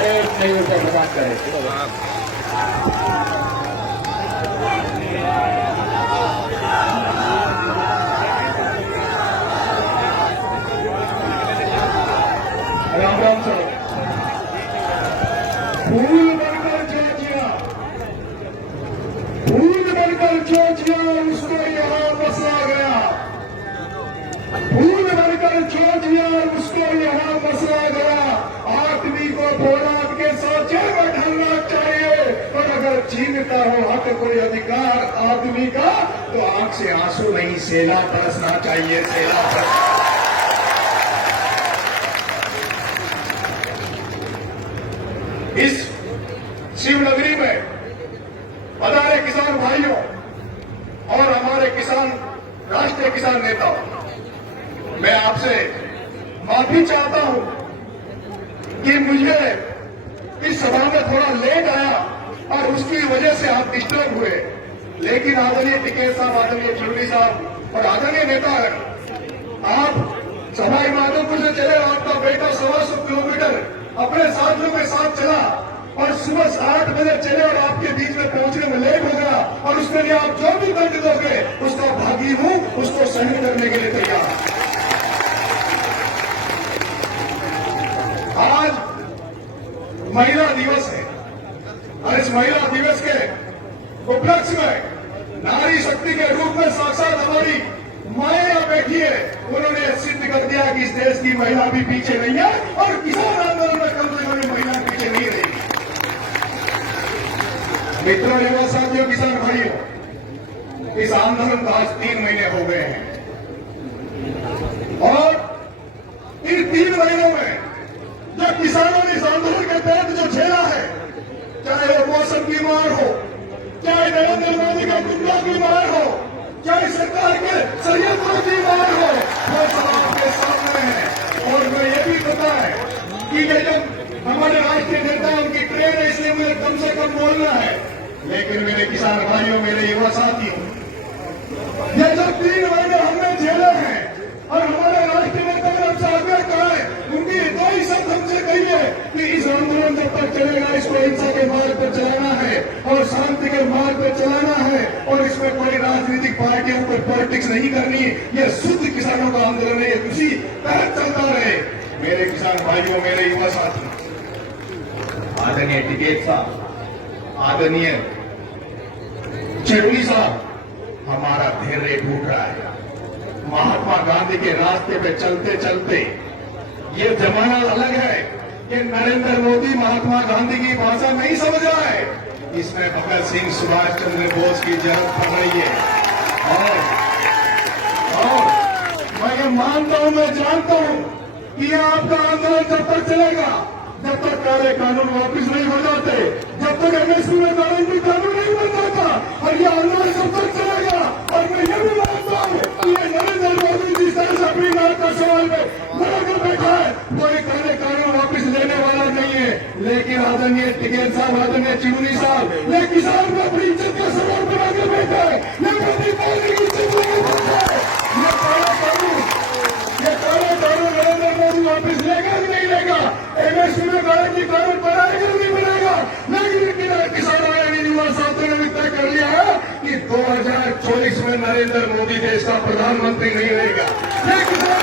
करे, नहीं उसे बर्बाद करे। राम राम सर। फूल बनकर जो जिया उसको यहाँ बसा गया। फूल बनकर जो जिया उसको यहाँ बसा गया। आदमी को फौलाद के सोचे में ढलना चाहिए, और अगर छीनता हो हक कोई अधिकार आदमी का तो आंख से आंसू नहीं सेला बरसना चाहिए, सेला बरसना। इस शिवनगरी में पधारे किसान भाइयों और हमारे किसान राष्ट्रीय किसान नेता, मैं आपसे माफी चाहता हूं कि मुझे इस सभा में थोड़ा लेट आया और उसकी वजह से आप डिस्टर्ब हुए। लेकिन आदरणीय टिकैत साहब, आदरणीय चिड़वी साहब और आदरणीय नेता, आप सभा माधोपुर से चले, आपका बेटा 125 किलोमीटर अपने साथियों के साथ चला और सुबह 8 बजे चले और आपके बीच में पहुंचने में लेट हो गया, और उसके लिए आप जो भी दंड दोगे उसका भागी हूं, उसको सहन करने के लिए तैयार। आज महिला दिवस है और इस महिला दिवस के उपलक्ष्य में नारी शक्ति के रूप में साक्षात हमारी माया बैठी है। उन्होंने सिद्ध कर दिया कि इस देश की महिला भी पीछे नहीं है, और किसान आंदोलन में कम से कम महिला पीछे नहीं रही। मित्रों, युवा साथियों, किसान भाइयों, इस आंदोलन को आज 3 महीने हो गए हैं, और इन 3 महीनों में जो किसानों ने इस आंदोलन के तहत जो झेला है, चाहे वो मौसम की मार हो, चाहे नरेंद्र मोदी का गुंडा की मार हो, चाहे सरकार के षड्यंत्रों की मार हो, वो सब आपके सामने है। और मैं ये भी पता है कि ये जब हमारे राष्ट्रीय नेता उनकी ट्रेन है, इसलिए मुझे कम से कम बोलना है। लेकिन मेरे किसान भाइयों, मेरे युवा साथियों, ये जो 3 महीने हमने झेले हैं और हमारे राष्ट्रीय नेता ने हमसे आग्रह करा है, उनकी 2 ही शब्द हमसे कही है कि इस आंदोलन जब तक चलेगा इसको हिंसा के मार्ग पर चलाना है और शांति के मार्ग पर चलाना है, और इसमें कोई राजनीतिक पार्टियों पर पॉलिटिक्स नहीं करनी। यह शुद्ध किसानों का आंदोलन है, उसी तहत चलता रहे। मेरे किसान भाइयों, मेरे युवा साथी, आदरणीय टिकैत साहब, आदरणीय चिड़वी साहब, हमारा धैर्य टूट रहा है। महात्मा गांधी के रास्ते पे चलते चलते ये जमाना अलग है कि नरेंद्र मोदी महात्मा गांधी की भाषा नहीं समझ रहा है। इसमें भगत सिंह, सुभाष चंद्र बोस की जरूरत पड़ रही है। और मैं ये मानता हूं, मैं जानता हूं कि आपका आंदोलन जब तक चलेगा, जब तक काले कानून वापिस नहीं हो जाते, जब तक एमएसपी में कानून नहीं बन जाता, और ये आंदोलन जब तक चलेगा। और मैं ये भी मानता हूं कि ये नरेंद्र मोदी जिस तरह से अपनी बात का सवाल में लड़कर बैठा है, कोई काले कानून वापिस लेने वाला नहीं है। लेकिन आदरणीय टिकैत साहब, आदरणीय चिड़वी साहब, ये किसान को अपनी इज्जत का सवाल बनाकर बैठा है, ये मोदी मोदी की इज्जत लेकर बैठा है। ये काला कानून नरेंद्र मोदी वापिस लेगा कि नहीं लेगा? एमएसपी में कानून बनाएगा नहीं बनाएगा? लेकिन किसानों ने, युवा साथियों ने तय कर लिया है कि 2024 में नरेंद्र मोदी देश का प्रधानमंत्री नहीं रहेगा। ये किसान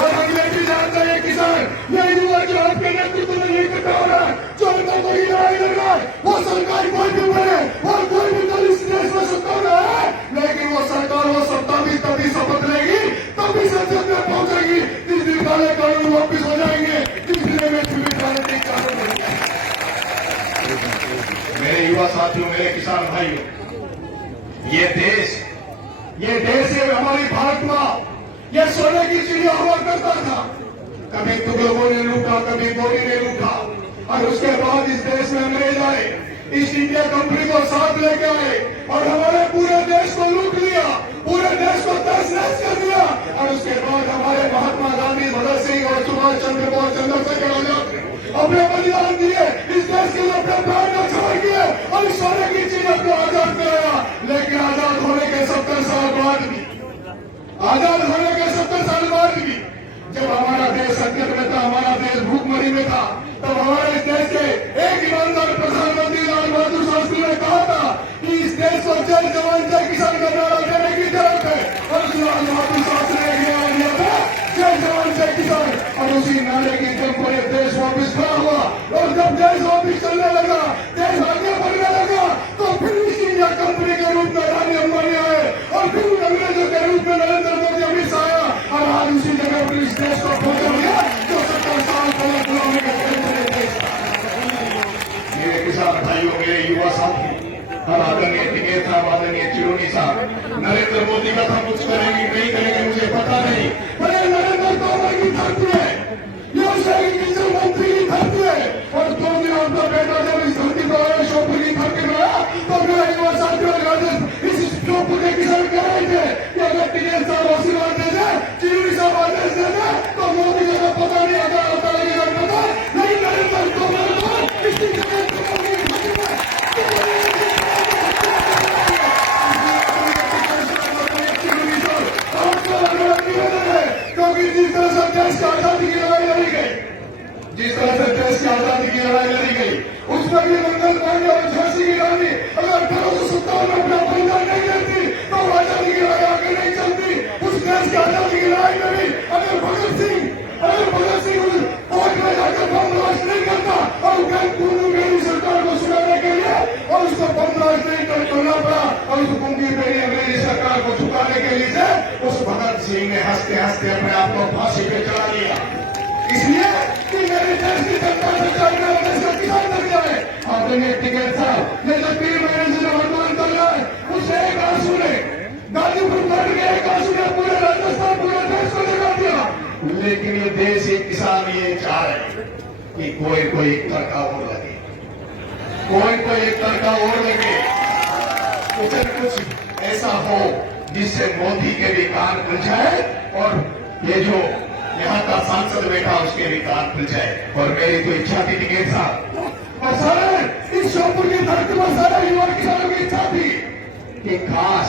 और हम ये भी जानते हैं, किसान ये युवा जो आपके नेतृत्व में नहीं इकट्ठा हो रहा है, जो उनका कोई लड़ाई लड़ रहा है, वो सरकार कोई भी बने और कोई भी दल इस देश में सत्ता में है, लेकिन वो सरकार, वो सत्ता भी तभी शपथ लेगी, तभी संसद में पहुंचेगी जिस दिन काले कानून वापिस हो जाएंगे, जिस दिन में चुनी जाने कानून बन जाएंगे। मेरे युवा साथियों, मेरे किसान भाइयों, ये देश है हमारी भारत मां, ये सोने की चिड़िया हुआ करता था। कभी तुगलकों ने लूटा, कभी मोदी ने लूटा, और उसके बाद इस देश में अंग्रेज आए, ईस्ट इंडिया कंपनी को साथ लेके आए और हमारे पूरे देश को लूट लिया, पूरे देश को तहस-नहस कर दिया। और उसके बाद हमारे महात्मा गांधी, भगत सिंह और सुभाष चंद्र बोस, चंद्रशेखर आजाद ने अपने बलिदान दिए, इस देश के लिए अपने प्राण न्यौछावर किए और इस सोने की चिड़िया को आजाद कराया। लेकिन आजाद होने के 70 साल बाद भी, जब हमारा देश संकट में था, हमारा देश भूखमरी में था, तब हमारे देश के एक ईमानदार प्रधानमंत्री लाल बहादुर शास्त्री ने कहा था कि इस देश को जय जवान जय किसान का नारा देने की जरूरत है। और लाल बहादुर शास्त्री ने एक नारा दिया था, जय जवान जय किसान। और उसी नारे की जब पूरे देश वापिस खड़ा हुआ और जब देश वापिस चलने लगा, देश आगे बढ़ने लगा, तो फिर ईस्ट इंडिया कंपनी के रूप में अडानी अंबानी आए और फिर अंग्रेजों के रूप में नरेंद्र मोदी अमित शाह आया और आज उसी जगह पर इस देश को पहुंचा गया जो 70 साल पहले गुलामी के देश था। मेरे किसान भाइयों, मेरे युवा साथी, हम आदरणीय टिकैत साहब, आदरणीय चिरोनी साहब, नरेंद्र मोदी का हम कुछ करेंगे नहीं करेंगे मुझे पता नहीं, पर नरेंद्र तोमर की धरती है, ये मंत्री की धरती है। और 2 दिन आपका बेटा जब इस धरती पर आया, शोपुर की धरती में आया, तो मेरा युवा साथियों इस शोपुर के किसान कह रहे थे कि अगर टिकैत साहब आशीर्वाद दे दे, चिरोनी साहब आदेश दे दे, तो मोदी जी का पता नहीं आता लगेगा पता नहीं। नरेंद्र तोमर को इसकी क्योंकि जिस तरह से देश की आजादी की लड़ाई लड़ी गई, जिस तरह से देश की आजादी की लड़ाई लड़ी गई, उसमें भी मंगल पांडे और झांसी की रानी अगर 1857 में अपना बलिदान नहीं देती तो आजादी की लड़ाई आगे नहीं चलती। उस देश की आजादी की लड़ाई में भी अगर भगत सिंह उस कोर्ट में जाकर बम ब्लास्ट नहीं करता और मेरी सरकार को सुनाने के लिए और उसको बम ब्लास्ट नहीं करना पड़ा और उस गुंगी मेरी अंग्रेजी सरकार को झुकाने के लिए उस भगत सिंह ने हंसते हंसते अपने आप को फांसी पे चढ़ा लिया, इसलिए कि मेरे देश की जनता से चाहने वाले से किसान तक जाए। आदरणीय टिकैत साहब ने जो 3 महीने से आंदोलन कर रहा है, उससे एक आंसू ने गाजीपुर पर एक आंसू ने पूरे राजस्थान पूरे देश को जगा दिया। लेकिन ये देश एक किसान ये चाह रहे कि कोई एक तड़का और लगे, कोई एक तड़का और लगे, कुछ ऐसा हो जिससे मोदी के भी कान खुल जाए और ये जो यहाँ का सांसद बैठा उसके भी कान खुल जाए। और मेरी तो इच्छा थी टिकैत साहब और सारे इस शोपुर की धरती पर सारे युवा किसानों की इच्छा थी कि काश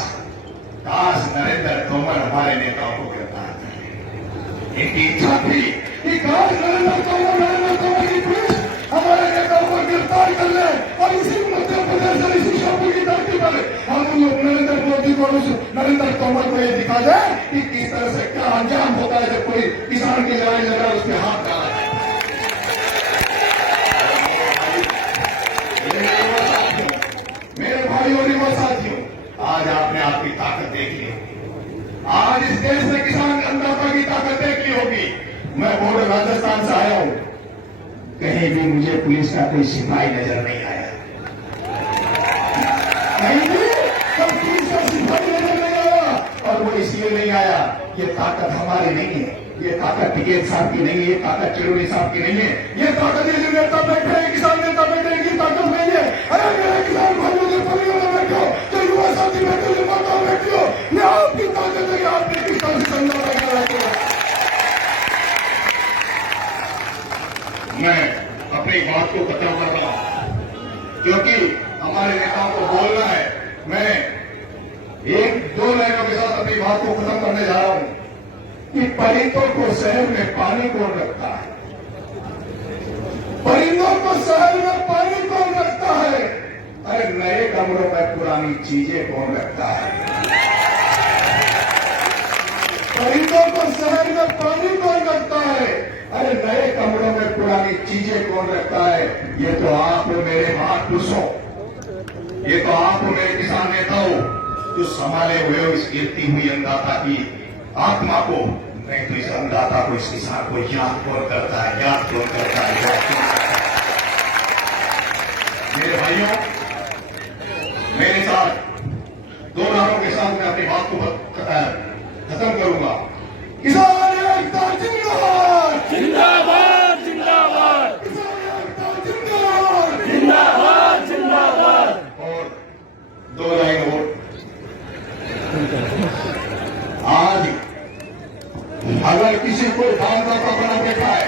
नरेंद्र तोमर हमारे नेताओं को गिरफ्तार करें। इनकी इच्छा थी कि काश नरेंद्र तोमर की पुलिस हमारे नेताओं को गिरफ्तार कर ले और इसी मध्य प्रदेश और इसी शोपुर की धरती पर हम नरेंद्र मोदी को नरेंद्र तोमर को ये दिखा जाए कि किस तरह से क्या अंजाम होता है जब कोई किसान की लड़ाई लगा उसके हाथ डाला है। मेरे भाइयों और युवा साथियों, आज आपने आपकी ताकत देख ली, आज इस देश में किसान अन्नदाता की ताकत देख ली होगी। मैं बॉर्डर राजस्थान से आया हूं, कहीं भी मुझे पुलिस का कोई सिपाही नजर नहीं आया, कहीं भी पुलिस का सिपाही नजर नहीं आया। और वो इसलिए नहीं आया, ये ताकत हमारी नहीं है, ये ताकत टिकैत साहब की नहीं है, ये ताकत चिरोनी साहब की नहीं है, ये ताकत ये जो नेता बैठे हैं, किसान नेता बैठे हैं, ये ताकत नहीं है। अरे मेरे किसान भाइयों के परिवार में बैठो, जो युवा साथी बैठे, जो माता बैठी हो, ये आपकी ताकत है, आपने किसान से समझौता कर रखे हैं। मैं अपनी बात को खत्म कर रहा हूं क्योंकि हमारे नेताओं को बोलना है। मैं 1-2 लाइनों के साथ अपनी बात को खत्म करने जा रहा हूं कि परिंदों को शहर में पानी कौन रखता है, परिंदों को शहर में पानी कौन रखता है, अरे नए कमरों में पुरानी चीजें कौन रखता है। परिंदों को शहर में पानी कौन रखता है, अरे नए कमरों में पुरानी चीजें कौन रखता है। ये तो आप हो मेरे महापुरुषों, ये तो आप हो मेरे किसान नेताओं जो संभाले हुए हो इस गिरती हुई अन्नदाता की आत्मा को। नहीं तो इस अन्नदाता को, इस किसान को याद कौन करता है, याद कौन करता है, याद कौन करता है। मेरे भाइयों, मेरे साथ 2 नारों के साथ मैं अपनी बात को खत्म करूंगा। किसान एकता जिंदाबाद, जिंदाबाद जिंदाबाद, किसान एकता जिंदाबाद, जिंदाबाद जिंदाबाद। और 2 लाइन और, आज अगर किसी को दानदाता बना बैठा है,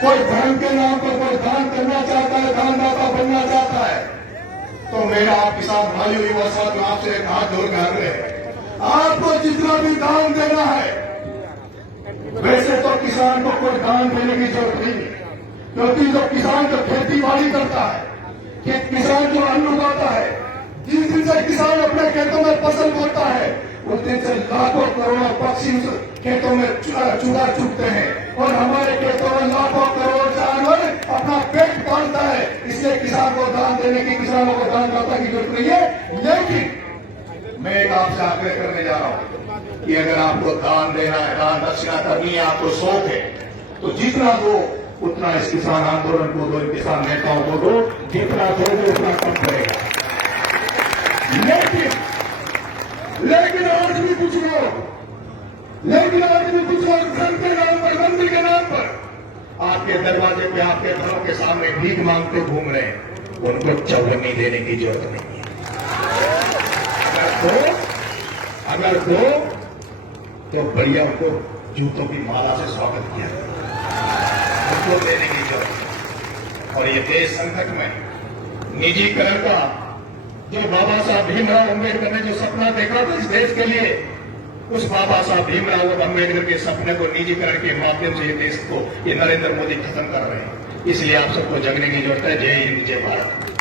कोई धर्म के नाम पर कोई दान करना चाहता है, दानदाता बनना चाहता है, तो मेरा आप किसान भाइयों युवा साथियों आपसे एक हाथ जोड़ के आग्रह है, आपको जितना भी दान देना है, वैसे तो किसान किसान को कोई दान देने की जरूरत नहीं है, क्योंकि जो किसान जो खेती बाड़ी करता है, कि किसान जो अन्न उगाता है, जिस दिन से किसान अपने खेतों में फसल बोता है, उस दिन से लाखों करोड़ों पक्षी उस खेतों में चूड़ा चुगते हैं और हमारे खेतों में लाखों करोड़ जानवर अपना पेट पालता है। इसलिए किसान को दान देने की, किसानों को दान दाता की जरूरत नहीं है। लेकिन मैं एक आपसे आग्रह करने जा रहा हूं कि अगर आपको दान देना है, दान दक्षिणा करनी है, आपको शौक है, तो जितना दो उतना इस किसान आंदोलन को दो, किसान नेताओं को दो, जितना दोगे उतना कम पड़ेगा। लेकिन आज भी कुछ लोग धर्म के नाम पर, मंदिर के नाम पर आपके दरवाजे पे, आपके घरों के सामने भीख मांगते घूम रहे हैं। उनको चौगनी देने की जरूरत नहीं है। अगर दो तो बढ़िया उनको जूतों की माला से स्वागत किया, उनको देने की जरूरत है। और ये देश संकट में निजीकरण का जो बाबा साहब भीमराव अम्बेडकर ने जो सपना देखा था इस देश के लिए, उस बाबा साहब भीमराव अम्बेडकर के सपने को निजीकरण के माध्यम से ये देश को, ये नरेंद्र मोदी खत्म कर रहे हैं। इसलिए आप सबको जगने की जरूरत है। जय हिंद, जय भारत।